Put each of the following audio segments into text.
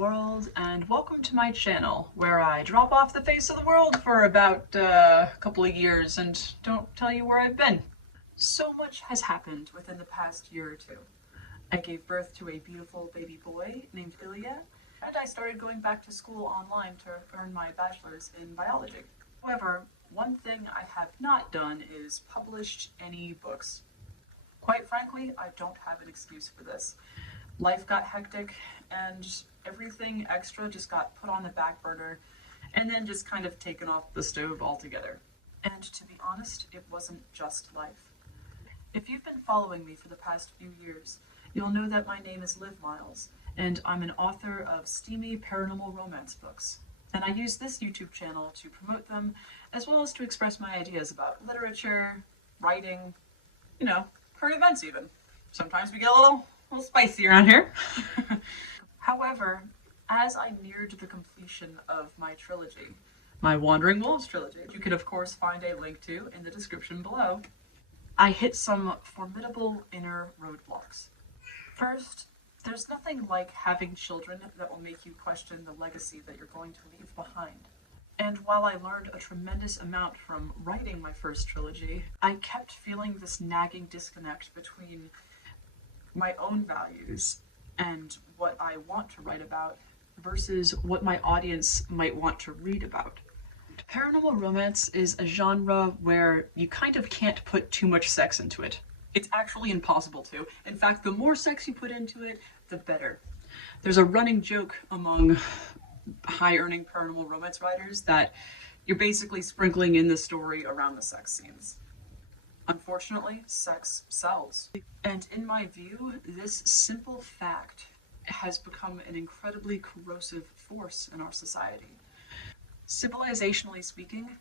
world, and welcome to my channel where I drop off the face of the world for about a couple of years and don't tell you where I've been. So much has happened within the past year or two. I gave birth to a beautiful baby boy named Ilya, and I started going back to school online to earn my bachelor's in biology. However, one thing I have not done is published any books. Quite frankly, I don't have an excuse for this. Life got hectic and everything extra just got put on the back burner and then just kind of taken off the stove altogether. And to be honest, it wasn't just life. If you've been following me for the past few years, you'll know that my name is Liv Miles, and I'm an author of steamy paranormal romance books. And I use this YouTube channel to promote them, as well as to express my ideas about literature, writing, current events even. Sometimes we get a little spicy around here. However, as I neared the completion of my trilogy, my Wandering Wolves trilogy, you can of course find a link to in the description below, I hit some formidable inner roadblocks. First, there's nothing like having children that will make you question the legacy that you're going to leave behind. And while I learned a tremendous amount from writing my first trilogy, I kept feeling this nagging disconnect between my own values and what I want to write about versus what my audience might want to read about. Paranormal romance is a genre where you kind of can't put too much sex into it. It's actually impossible to. In fact, the more sex you put into it, the better. There's a running joke among high-earning paranormal romance writers that you're basically sprinkling in the story around the sex scenes. Unfortunately, sex sells. And in my view, this simple fact has become an incredibly corrosive force in our society. Civilizationally speaking,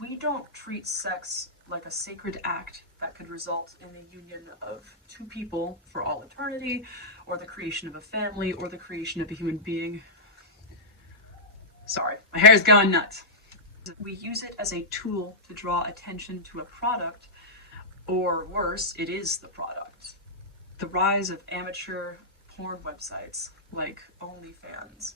we don't treat sex like a sacred act that could result in the union of two people for all eternity, or the creation of a family, or the creation of a human being. Sorry, my hair's going nuts. We use it as a tool to draw attention to a product, or worse, it is the product. The rise of amateur porn websites like OnlyFans,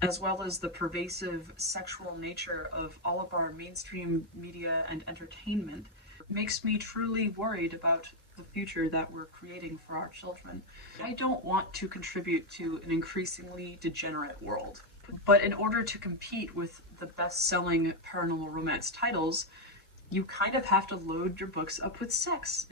as well as the pervasive sexual nature of all of our mainstream media and entertainment, makes me truly worried about the future that we're creating for our children. I don't want to contribute to an increasingly degenerate world, but in order to compete with the best-selling paranormal romance titles, you kind of have to load your books up with sex.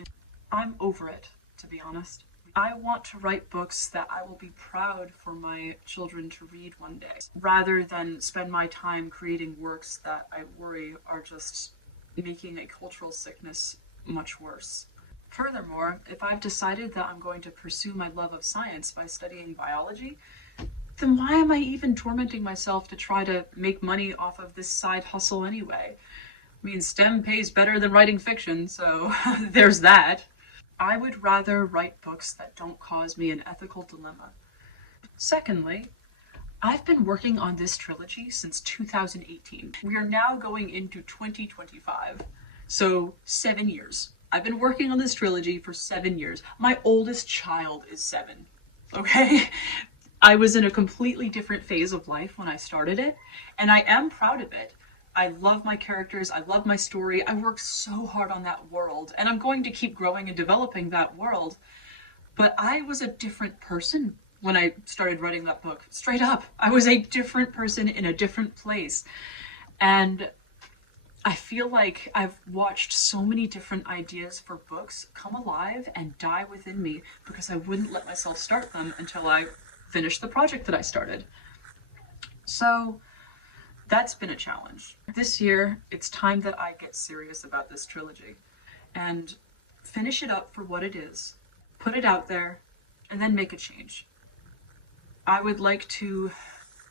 I'm over it, to be honest. I want to write books that I will be proud for my children to read one day, rather than spend my time creating works that I worry are just making a cultural sickness much worse. Furthermore, if I've decided that I'm going to pursue my love of science by studying biology, then why am I even tormenting myself to try to make money off of this side hustle anyway? I mean, STEM pays better than writing fiction, so there's that. I would rather write books that don't cause me an ethical dilemma. Secondly, I've been working on this trilogy since 2018. We are now going into 2025, so 7 years. I've been working on this trilogy for 7 years. My oldest child is 7, okay? I was in a completely different phase of life when I started it, and I am proud of it. I love my characters, I love my story, I worked so hard on that world, and I'm going to keep growing and developing that world. But I was a different person when I started writing that book. Straight up, I was a different person in a different place. And I feel like I've watched so many different ideas for books come alive and die within me because I wouldn't let myself start them until I finished the project that I started. So that's been a challenge. This year, it's time that I get serious about this trilogy and finish it up for what it is, put it out there, and then make a change. I would like to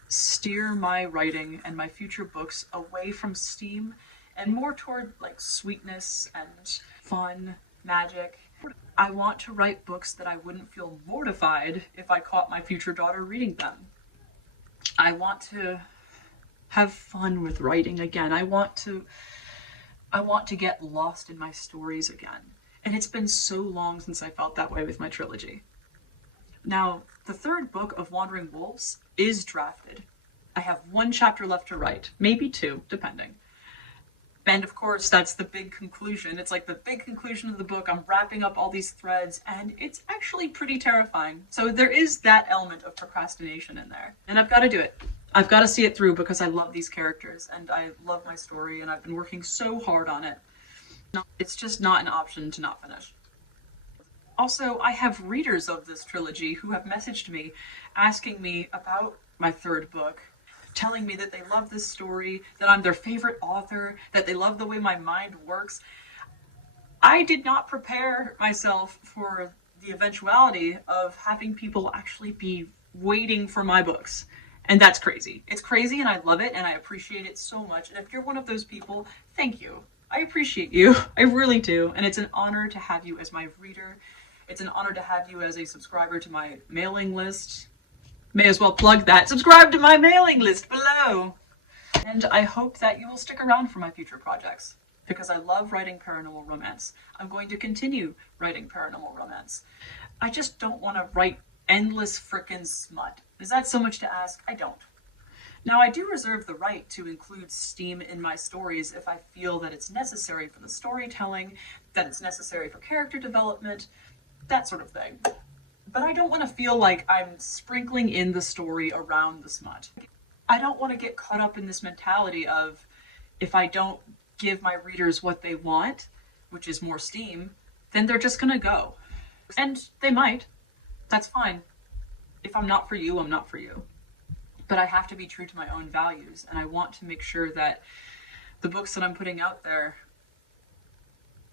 steer my writing and my future books away from steam and more toward like sweetness and fun, magic. I want to write books that I wouldn't feel mortified if I caught my future daughter reading them. I want to have fun with writing again. I want to get lost in my stories again. And it's been so long since I felt that way with my trilogy. Now, The third book of Wandering Wolves is drafted. I have 1 chapter left to write, maybe 2, depending. And of course, that's the big conclusion. It's like the big conclusion of the book. I'm wrapping up all these threads, and it's actually pretty terrifying. So there is that element of procrastination in there. And I've got to do it. I've got to see it through because I love these characters, and I love my story, and I've been working so hard on it. It's just not an option to not finish. Also, I have readers of this trilogy who have messaged me asking me about my third book, telling me that they love this story, that I'm their favorite author, that they love the way my mind works. I did not prepare myself for the eventuality of having people actually be waiting for my books. And that's crazy. It's crazy, and I love it, and I appreciate it so much. And if you're one of those people, thank you. I appreciate you. I really do. And it's an honor to have you as my reader. It's an honor to have you as a subscriber to my mailing list. May as well plug that. Subscribe to my mailing list below. And I hope that you will stick around for my future projects, because I love writing paranormal romance. I'm going to continue writing paranormal romance. I just don't want to write endless frickin' smut. Is that so much to ask? I don't. Now, I do reserve the right to include steam in my stories if I feel that it's necessary for the storytelling, that it's necessary for character development, that sort of thing. But I don't want to feel like I'm sprinkling in the story around the smut. I don't want to get caught up in this mentality of, if I don't give my readers what they want, which is more steam, then they're just gonna go. And they might. That's fine. If I'm not for you, I'm not for you. But I have to be true to my own values, and I want to make sure that the books that I'm putting out there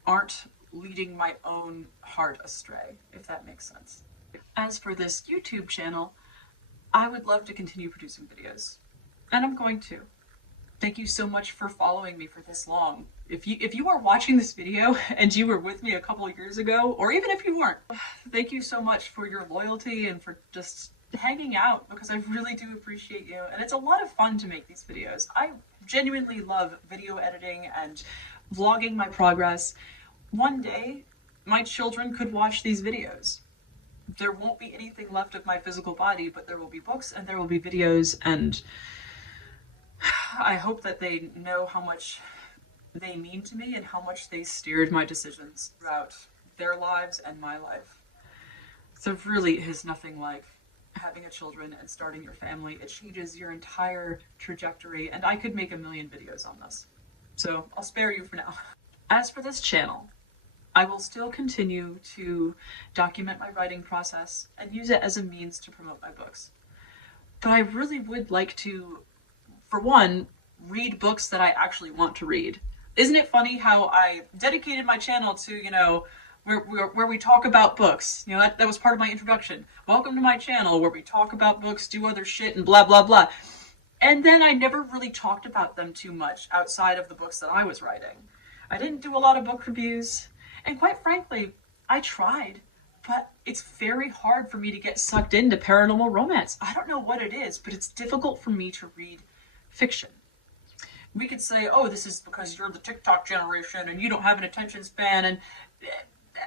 aren't leading my own heart astray, if that makes sense. As for this YouTube channel, I would love to continue producing videos, and I'm going to. Thank you so much for following me for this long. If you are watching this video and you were with me a couple of years ago, or even if you weren't, thank you so much for your loyalty and for just hanging out, because I really do appreciate you. And it's a lot of fun to make these videos. I genuinely love video editing and vlogging my progress. One day, my children could watch these videos. There won't be anything left of my physical body, but there will be books and there will be videos, and I hope that they know how much they mean to me and how much they steered my decisions throughout their lives and my life. So really, it is nothing like having a children and starting your family. It changes your entire trajectory, and I could make a million videos on this. So I'll spare you for now. As for this channel, I will still continue to document my writing process and use it as a means to promote my books. But I really would like to, for one, read books that I actually want to read. Isn't it funny how I dedicated my channel to, where we talk about books? That was part of my introduction. Welcome to my channel where we talk about books, do other shit, and blah, blah, blah. And then I never really talked about them too much outside of the books that I was writing. I didn't do a lot of book reviews. And quite frankly, I tried, but it's very hard for me to get sucked into paranormal romance. I don't know what it is, but it's difficult for me to read fiction. We could say, oh, this is because you're the TikTok generation and you don't have an attention span, and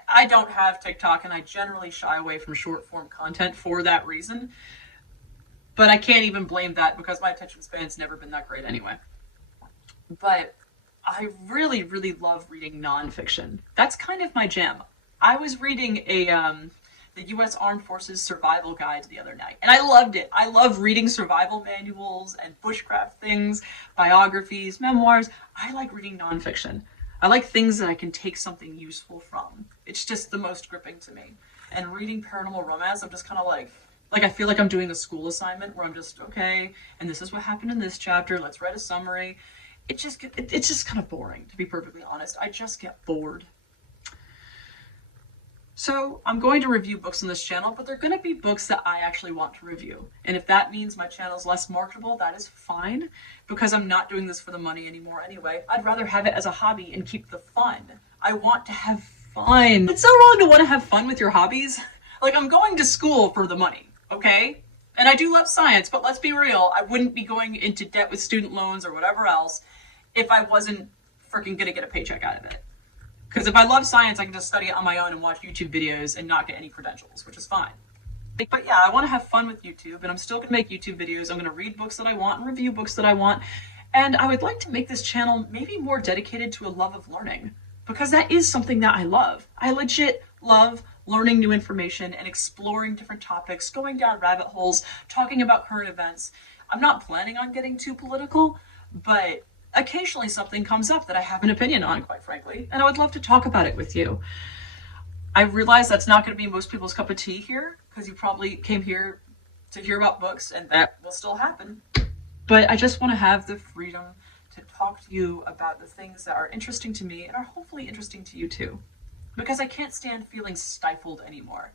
I don't have TikTok, and I generally shy away from short form content for that reason. But I can't even blame that because my attention span's never been that great anyway. But I really, really love reading nonfiction. That's kind of my jam. I was reading the U.S. Armed Forces Survival Guide the other night, and I loved it. I love reading survival manuals and bushcraft things, biographies, memoirs. I like reading nonfiction. I like things that I can take something useful from. It's just the most gripping to me. And reading paranormal romance, I'm just kind of like I feel like I'm doing a school assignment where I'm just, okay, and this is what happened in this chapter, let's write a summary. It's just kind of boring, to be perfectly honest. I just get bored. So I'm going to review books on this channel, but they're going to be books that I actually want to review. And if that means my channel's less marketable, that is fine, because I'm not doing this for the money anymore anyway. I'd rather have it as a hobby and keep the fun. I want to have fun. It's so wrong to want to have fun with your hobbies. Like, I'm going to school for the money, okay? And I do love science, but let's be real, I wouldn't be going into debt with student loans or whatever else if I wasn't freaking gonna get a paycheck out of it. Because if I love science, I can just study it on my own and watch YouTube videos and not get any credentials, which is fine. But yeah, I want to have fun with YouTube, and I'm still going to make YouTube videos. I'm going to read books that I want and review books that I want. And I would like to make this channel maybe more dedicated to a love of learning, because that is something that I love. I legit love learning new information and exploring different topics, going down rabbit holes, talking about current events. I'm not planning on getting too political, but occasionally something comes up that I have an opinion on, quite frankly, and I would love to talk about it with you. I realize that's not going to be most people's cup of tea here, because you probably came here to hear about books, and that will still happen. But I just want to have the freedom to talk to you about the things that are interesting to me and are hopefully interesting to you too, because I can't stand feeling stifled anymore.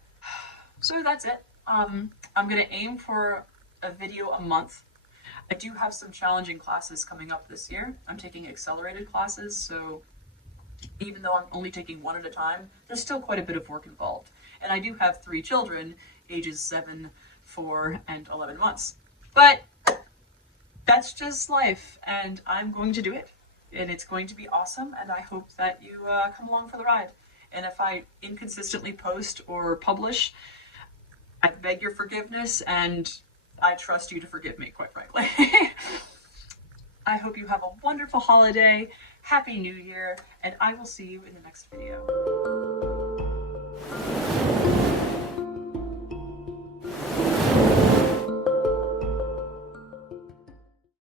So that's it. I'm going to aim for a video a month. I do have some challenging classes coming up this year. I'm taking accelerated classes, so even though I'm only taking one at a time, there's still quite a bit of work involved. And I do have 3 children, ages 7, 4, and 11 months. But that's just life, and I'm going to do it. And it's going to be awesome, and I hope that you come along for the ride. And if I inconsistently post or publish, I beg your forgiveness, and I trust you to forgive me, quite frankly. I hope you have a wonderful holiday, Happy New Year, and I will see you in the next video.